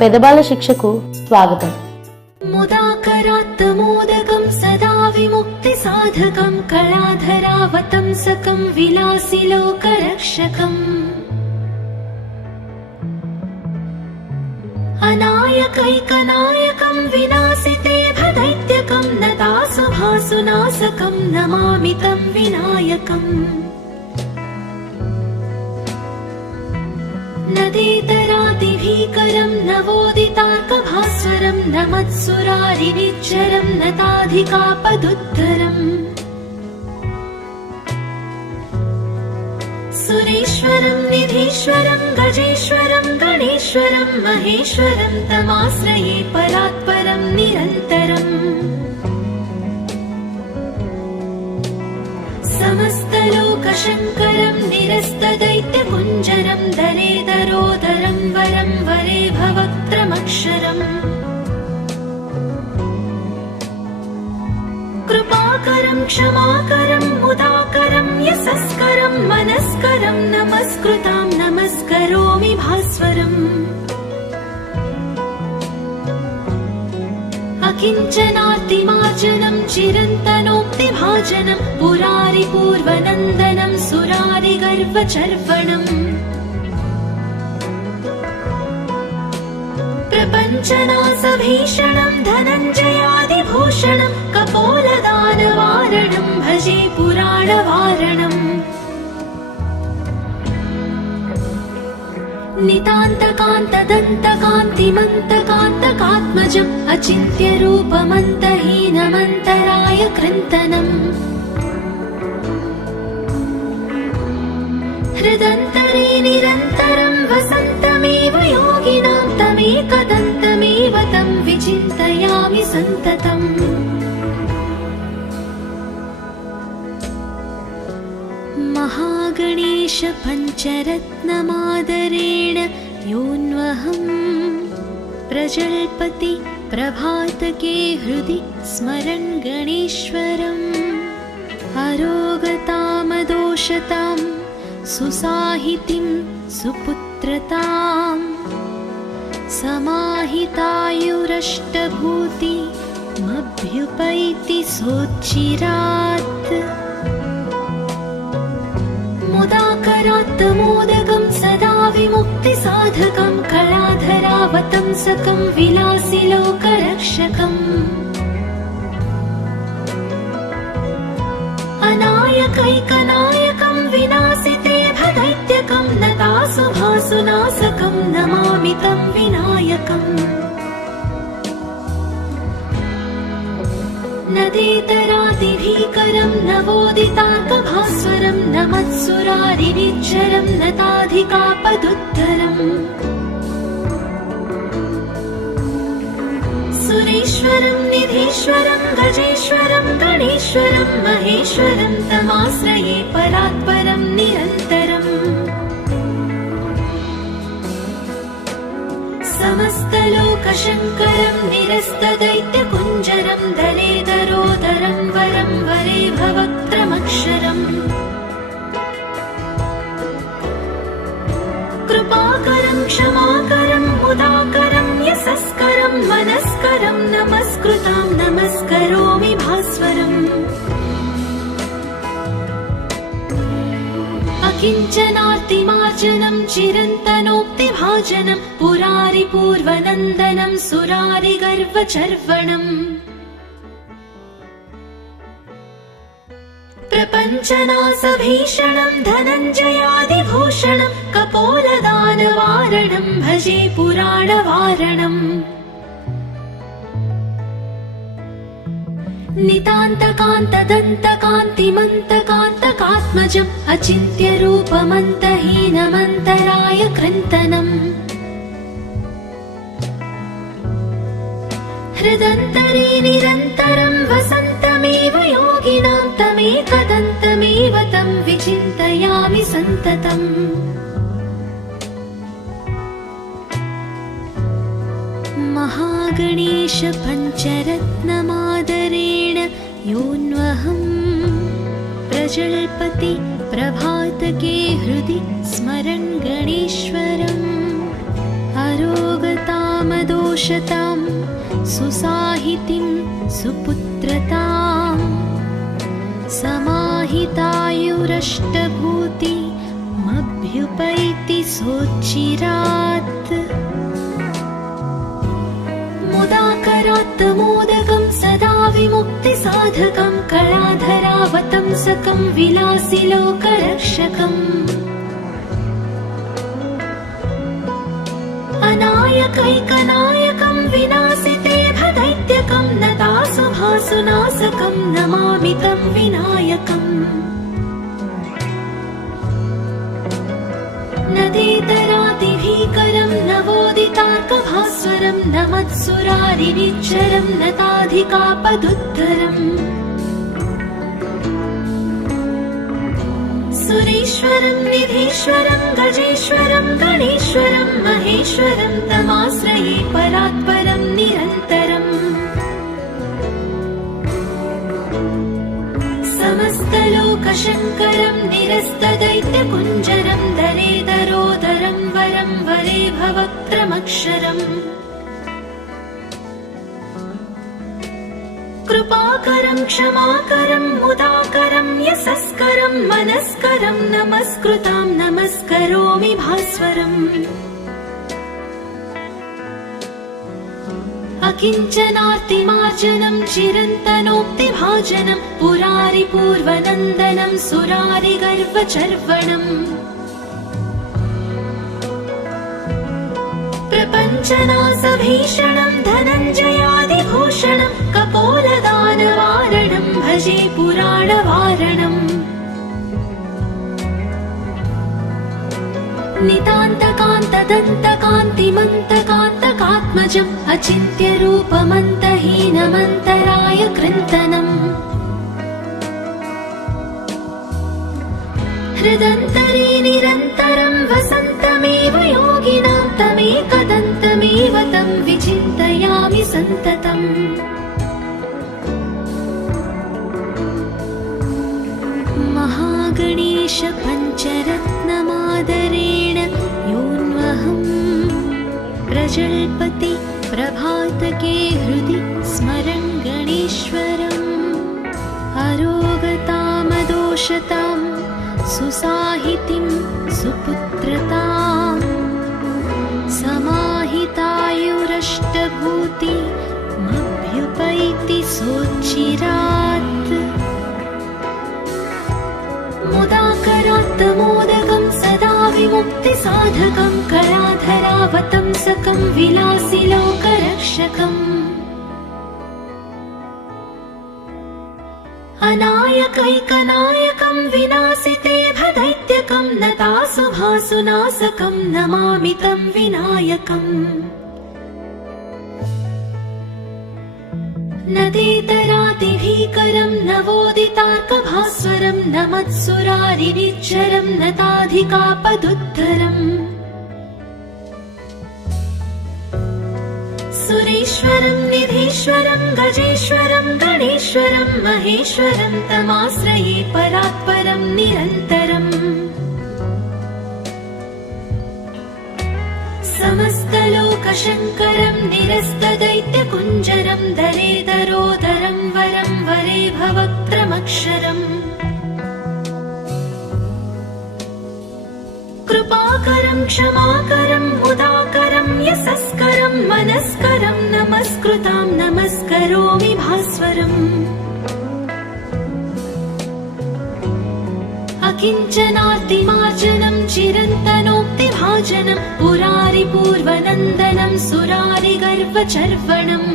పెదబాల శిక్షకు స్వాగతం. ముదాకరాత్తమోదకం సదా విముక్తి సాధకం కళాధరావతంసకం విలాసి లోకరక్షకం అనాయకైకనాయకం వినాశితే భదైత్యకం నతాసుభాసునాశకం నమామి తం వినాయకం నదేతరాదిభీకరం నవోదితార్కభాస్వరం నమత్సురారినిచ్చరం నతాధికాపదుద్ధరం సురేశ్వరం నిధీశ్వరం గజేశ్వరం గణేశ్వరం మహేశ్వరం తమాశ్రయే పరాత్పరం నిరంతరం సమస్తలోకశంకరం నిరస్తదైత్యపుంజరం దరేదరోదరం వరం వరే భవక్త్రమక్షరం కృపాకరం క్షమాకరం ముదాకరం యశస్కరం మనస్కరం నమస్కృతాం నమస్కరోమి భాస్వరం అకించనార్తిమార్జనం చిరంతనోక్తిభాజనం పురారి పూర్వనందనం సురారి గర్వచర్వణం ప్రపంచనాశభీషణం ధనంజయాదిభూషణం కపోలదానవారణం భజే పురాణవారణం నితాంతకాంతదంతకాంతిమంతకాంతకాత్మజం అచింత్యరూపమంతహీనమంతరాయ కృంతనం హృదంతరే నిరంతరం వసంతమేవ యోగినాం తమేకదంతమేవ తం విచింతయామి సంతతం महागणेश पञ्चरत्नमादरेण योऽन्वहं प्रजल्पति प्रभातके हृदि स्मरन् गणेश्वरम् अरोगतामदोषतां सुसाहितिं सुपुत्रतां समाहितायुरष्टभूति मभ्युपैति सोच्चिरात् मुदाकरात्तमोदकं सदा विमुक्ति साधकं कलाधरावतंसकं विलासी लोकरक्षकम् अनायकैकनायकं विनाशिते भदैत्यकं नतासुभासुनाशकं नमामि तं विनायकम् नदेतरादिभीकरं नवोदितार्कभास्वरं नमत्सुरारिनिच्चरं नताधिकापदुद्धरम् सुरेश्वरं निधीश्वरं गजेश्वरं गणेश्वरं महेश्वरं तमाश्रये परात्परं निरन्तरम् समस्तलोकशङ्करं निरस्तदैत्यकुञ्जरं दलेदरोदरं वरं वरे भवक्त्रमक्षरम् कृपाकरं क्षमाकरं मुदाकरं यशस्करं मनस्करं नमस्कृतां नमस्करोमि भास्वरम् अकिञ्चनार्तिमार्जनं चिरन्तनोक्तिभाजनं पुरारि पूर्वनन्दनं सुरारि गर्वचर्वणम् प्रपञ्चनाशभीषणं धनञ्जयादिभूषणं कपोलदानवारणं भजे पुराणवारणम् नितान्तकान्तदन्तकान्तिमन्तकान्तकात्मजम् अचिन्त्यरूपमन्तहीनमन्तराय कृन्तनम् हृदन्तरे निरन्तरं वसन्तमेव योगिनां तमेकदन्तमेव तं विचिन्तयामि सन्ततम् महागणेश पञ्चरत्नमादरेण योऽन्वहं प्रजल्पति प्रभातके हृदि स्मरन् गणेश्वरम् अरोगताम कृपाकरक्षमाकरमुदाकरमुदाकरमदोषतां सुसाहितिं सुपुत्रताम् समाहितायुरष्टभूतिमभ्युपैति सोच्चिरात् मुदाकरात् मोदकं सदा विमुक्तिसाधकं कलाधरावतंसकं विलासिलोकरक्षकम् अनायकैकनायकं विनाशिते भदैत्यकं नतासुभासुनाशकं नमामि तं विनायकम् नदेतरातिभीकरं नवोदितार्कभास्वरं नमत्सुरारिनिच्चरं नताधिकापदुद्धरम् सुरेश्वरं निधीश्वरं गजेश्वरं गणेश्वरं महेश्वरं तमाश्रये परात्परं निरन्तरम् समस्तलोकशङ्करं निरस्तदैत्यकुञ्जरं दरेदरोदरं वरं वरे भवक्त्रमक्षरम् कृपाकरं क्षमाकरं मुदाकरं यशस्करं मनस्करं नमस्कृतां नमस्करोमि भास्वरम् अकिञ्चनार्तिमार्जनं चिरन्तनोक्तिभाजनं पुरारिपूर्वनन्दनं सुरारिगर्वचर्वणम् प्रपञ्चनासभीषणं धनञ्जयादिभूषणं कपोलदानवारणं भजे पुराणवारणम् नितान्तकान्तदन्तकान्तिमन्तकान्तकात्मजम् अचिन्त्यरूपमन्तहीनमन्तराय कृन्तनम् हृदन्तरे निरन्तरं वसन्तमेव योगिनां तमेकदन्तमेव तं विचिन्तयामि सन्ततम् महागणेश पञ्चरत्नमादरेण योऽन्वहम् प्रजल्पति प्रभातके हृदि स्मरन् गणेश्वरम् अरोगतामदोषतां सुसाहितिं सुपुत्रताम् समाहितायुरष्टभूतिमभ्युपैति सोच्चिरात् मुदाकरात् मोदकं सदा विमुक्तिसाधकं कलाधरावतंसकं विलासिलोकरक्षकम् अनायकैकनायकं विनाशिते भदैत्यकं नतासुभासुनाशकं नमामि तं विनायकम् नदेतरातिभीकरं नवोदितार्कभास्वरं नमत्सुरारिनिच्चरं नताधिकापदुद्धरम् सुरेश्वरं निधीश्वरं गजेश्वरं गणेश्वरं महेश्वरं तमाश्रये परात्परं निरन्तरम् समस्तलोकशङ्करं निरस्तदैत्यकुञ्जरं दरेदरोदरं वरं वरे भवक्त्रमक्षरम् कृपाकरं क्षमाकरं मुदाकरं यशस्करं मनस्करं नमस्कृतां नमस्करोमि भास्वरम् अकिञ्चनार्तिमार्जनं चिरन्तनोक्तिभाजनं पुरारिपूर्वनन्दनं सुरारिगर्वचर्वणम्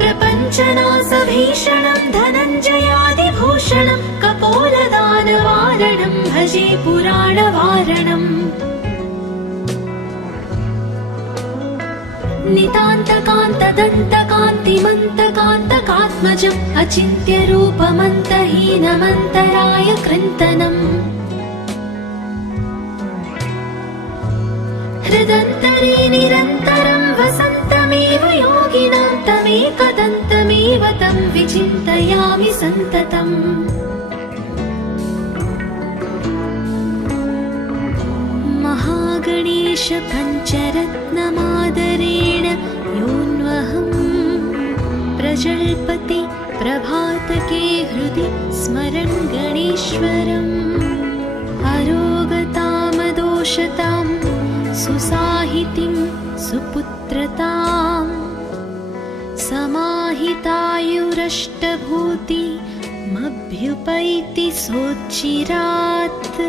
प्रपञ्चनासभीषणं धनञ्जयादिभूषणं कपोलदानवारणं भजे पुराणवारणम् नितान्तकान्तदन्तकान्तिमन्तकान्तकात्मजम् अचिन्त्यरूपमन्तहीनमन्तराय कृन्तनम् हृदन्तरे निरन्तरं वसन्तमेव योगिनां तमेकदन्तमेव तं विचिन्तयामि सन्ततम् महागणेश पञ्चरत्नमादरेण योऽन्वहम् प्रजल्पति प्रभातके हृदि स्मरन् गणेश्वरम् अरोगतामदोषतां सुसाहितिं सुपुत्रताम् समाहितायुरष्टभूतिमभ्युपैति सोच्चिरात्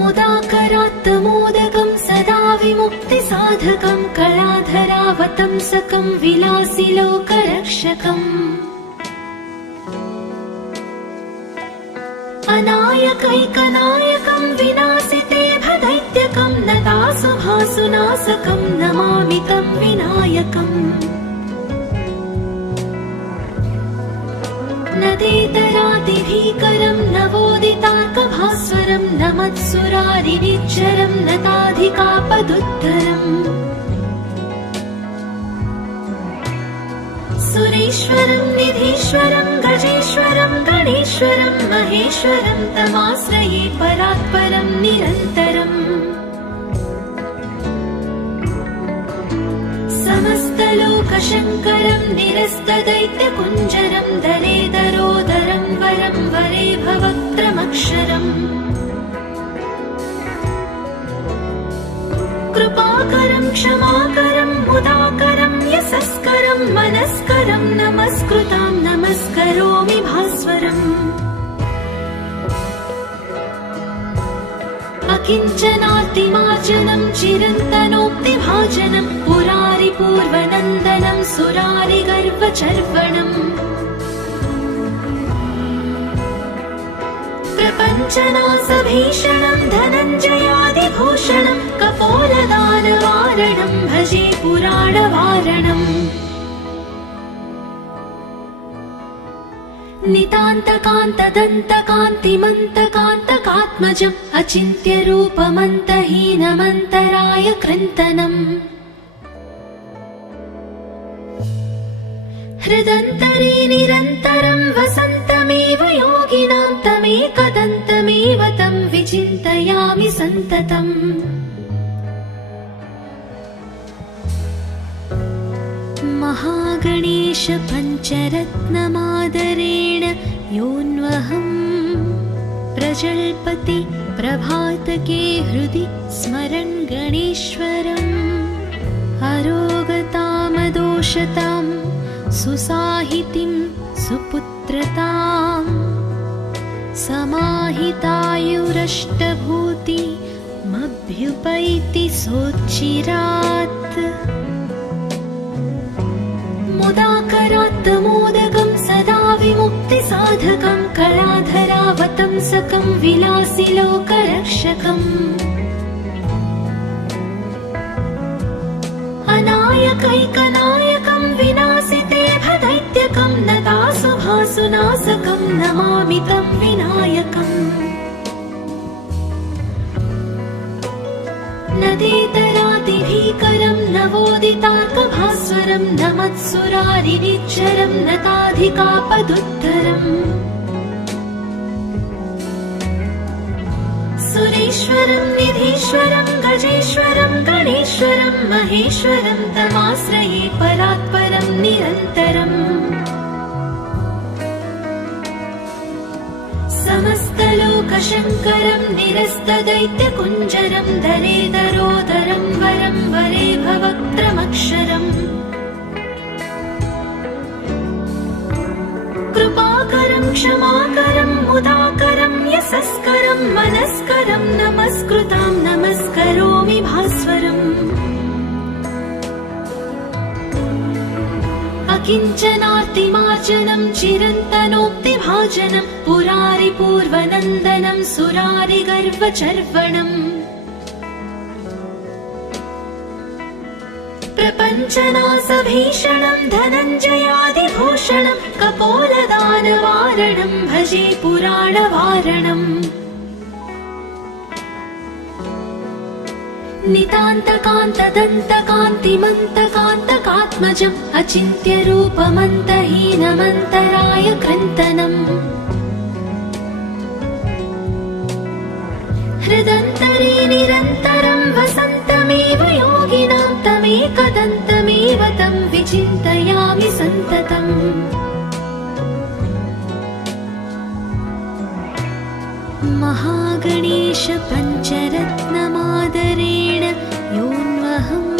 मुदाकरात् मोदकं सदा विमुक्तिसाधकं कलाधरावतंसकं विलासिलोकरक्षकम् अनायकैकनायकं विनाशिते भदैत्यकं नतासुभासुनाशकं नमामि तं विनायकम् नदेतरादिभीकरं नवोदितार्कभास्वरं नमत्सुरारिनिच्चरं नताधिकापदुद्धरम् सुरेश्वरं निधीश्वरं गजेश्वरं गणेश्वरं महेश्वरं तमाश्रये परात्परं निरन्तरम् समस्तलोकशङ्करं निरस्तदैत्यकुञ्जरं दरेदरोदरं वरं वरे भवक्त्रमक्षरम् कृपाकरं क्षमाकरं मुदाकरं यशस्करं मनस्करं नमस्कृतां नमस्करोमि भास्वरम् अकिञ्चनार्तिमार्जनं चिरन्तनोक्तिभाजनं पुरारिपूर्वनन्दनं सुरारिगर्वचर्वणम् प्रपञ्चनासभीषणं धनञ्जयादिभूषणं कपोलदानवारणं भजे पुराणवारणम् नितान्तकान्तदन्तकान्तिमन्तकान्तकात्मजम् अचिन्त्यरूपमन्तहीनमन्तराय कृन्तनम् हृदन्तरे निरन्तरं वसन्तमेव योगिनां तमेकदन्तमेव तं विचिन्तयामि सन्ततम् महागणेश पञ्चरत्नमादरेण योऽन्वहम् प्रजल्पति प्रभातके हृदि स्मरन् गणेश्वरम् अरोगतामदोषतां सुसाहितिं सुपुत्रताम् समाहितायुरष्टभूतिमभ्युपैति सोच्चिरात् मुदाकरात् मोदकं सदा विमुक्तिसाधकं कलाधरावतंसकं विलासिलोकरक्षकम् अनायकैकनायकं विनाशिते भदैत्यकं नतासुभासुनाशकं नमामि तं विनायकम् नदेतरादिभीकरं नवोदितार्कभास्वरं नमत्सुरारिनिच्चरं नताधिकापदुद्धरम् सुरेश्वरं निधीश्वरं गजेश्वरं गणेश्वरं महेश्वरं तमाश्रये परात्परं निरन्तरम् समस्तलोकशङ्करं निरस्तदैत्यकुञ्जरं दरेदरोदरं वरं वरे भवक्त्रमक्षरम् कृपाकरं क्षमाकरं मुदाकरं यशस्करं मनस्करं नमस्कृतां नमस्करोमि भास्वरम् अकिञ्चनार्तिमार्जनं चिरन्तनोक्तिभाजनं पुरारिपूर्वनन्दनं सुरारिगर्वचर्वणम् प्रपञ्चनासभीषणं धनञ्जयादिभूषणं कपोलदानवारणं भजे पुराणवारणम् नितान्तकान्तदन्तकान्तिमन्तकान्तकात्मजम् अचिन्त्यरूपमन्तहीनमन्तराय कृन्तनम् हृदन्तरे निरन्तरं वसन्तमेव योगिनां तमेकदन्तमेव तं विचिन्तयामि सन्ततम् महागणेश पञ्चरत्नमादरेण योऽन्वहम्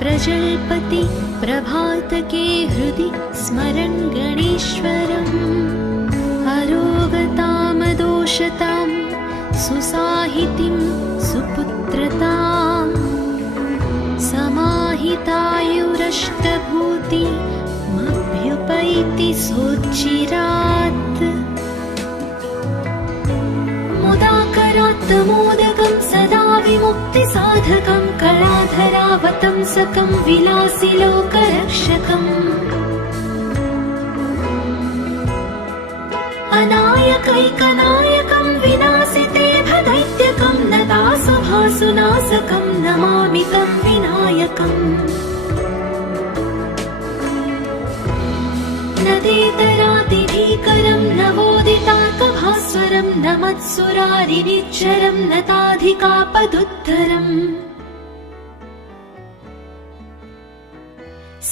प्रजल्पति प्रभातके हृदि स्मरन् गणेश्वरम् अरोगतामदोषतां सुसाहितिं सुपुत्रताम् समाहितायुरष्टभूतिमभ्युपैति सोच्चिरात् मुदाकरात्तमोदकं सदा विमुक्तिसाधकं कलाधरावतंसकं विलासिलोकरक्षकम् अनायकैकनायकं विनाशिते भदैत्यकं नतासुभासुनाशकं नमामि तं विनायकम् नदेतरातिभीकरं नवोदितार्कभास्वरं नमत्सुरारिनिच्चरं नताधिकापदुद्धरम्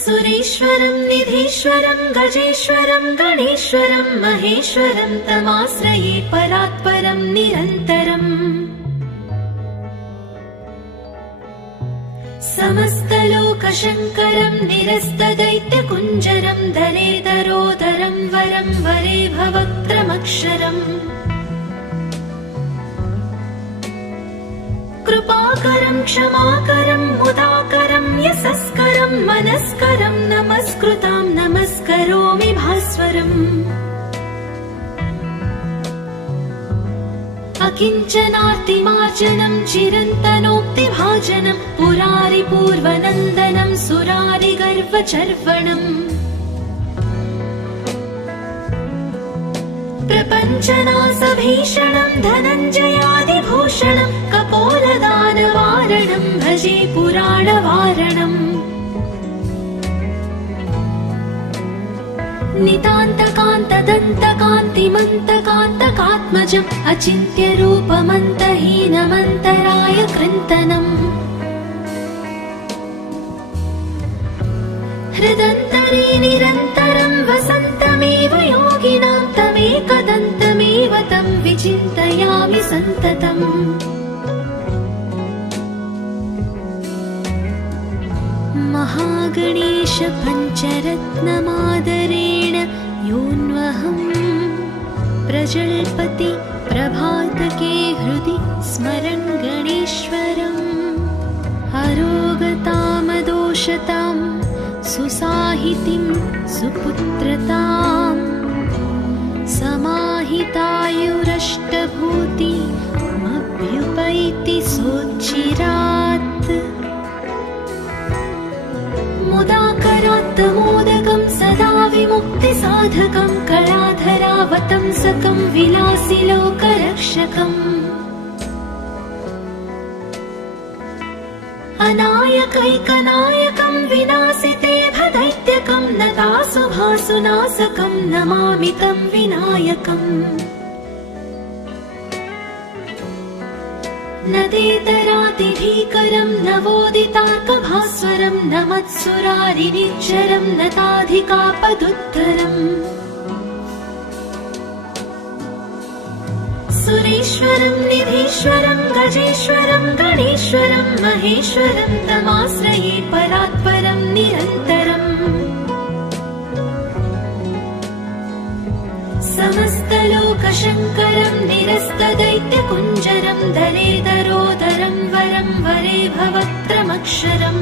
सुरेश्वरं निधीश्वरं गजेश्वरं गणेश्वरं महेश्वरं तमाश्रये परात्परं निरन्तरम् समस्तलोकशङ्करं निरस्तदैत्यकुञ्जरं दलेदरोदरं वरं वरे भवक्त्रमक्षरम् कृपाकरं क्षमाकरं मुदाकरं यशस्करं मनस्करं नमस्कृतां नमस्करोमि भास्वरम् अकिञ्चनार्तिमार्जनं चिरन्तनोक्तिभाजनं पुरारिपूर्वनन्दनं सुरारिगर्वचर्वणम् प्रपञ्चनाशभीषणं धनञ्जयादिभूषणं कपोलदानवारणं भजे पुराणवारणम् नितान्तकान्तदन्तकान्तिमन्तकान्तकात्मजम् अचिन्त्यरूपमन्तहीनमन्तराय कृन्तनम् हृदन्तरे निरन्तरं वसन्तमेव योगिनां तमेकदन्तमेव तं विचिन्तयामि सन्ततम् महागणेश पञ्चरत्नमादरेण योऽन्वहम् प्रजल्पति प्रभातके हृदि स्मरन् गणेश्वरम् अरोगतामदोषतां सुसाहितिं सुपुत्रताम् समाहितायुरष्टभूतिमभ्युपैति सोच्चिरात् मुदाकरात्तमोदकं सदा विमुक्तिसाधकं कलाधरावतंसकं विलासिलोकरक्षकम् अनायकैकनायकं विनाशिते भदैत्यकं नतासुभासुनाशकं नमामि तं विनायकम् नदेतरातिभीकरं नवोदितार्कभास्वरं नमत्सुरारिनिच्चरं नताधिकापदुद्धरम् सुरेश्वरं निधीश्वरं गजेश्वरं गणेश्वरं महेश्वरं तमाश्रये परात्परं निरन्तरम् समस्तलोकशङ्करं निरस्तदैत्यकुञ्जरं दलेदरोदरं वरं वरे भवक्त्रमक्षरम्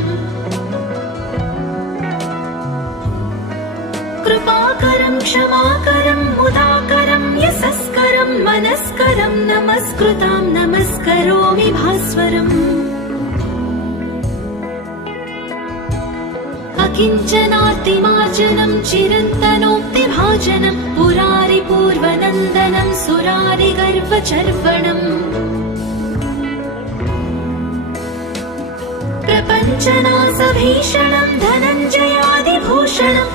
कृपाकरं क्षमाकरं मुदाकरं यशस्करं मनस्करं नमस्कृतां नमस्करोमि भास्वरम् अकिञ्चनार्तिमार्जनं चिरन्तनोक्तिभाजनं पुरारिपूर्वनन्दनं सुरारिगर्वचर्वणम् प्रपञ्चनाशभीषणं धनञ्जयादिभूषणं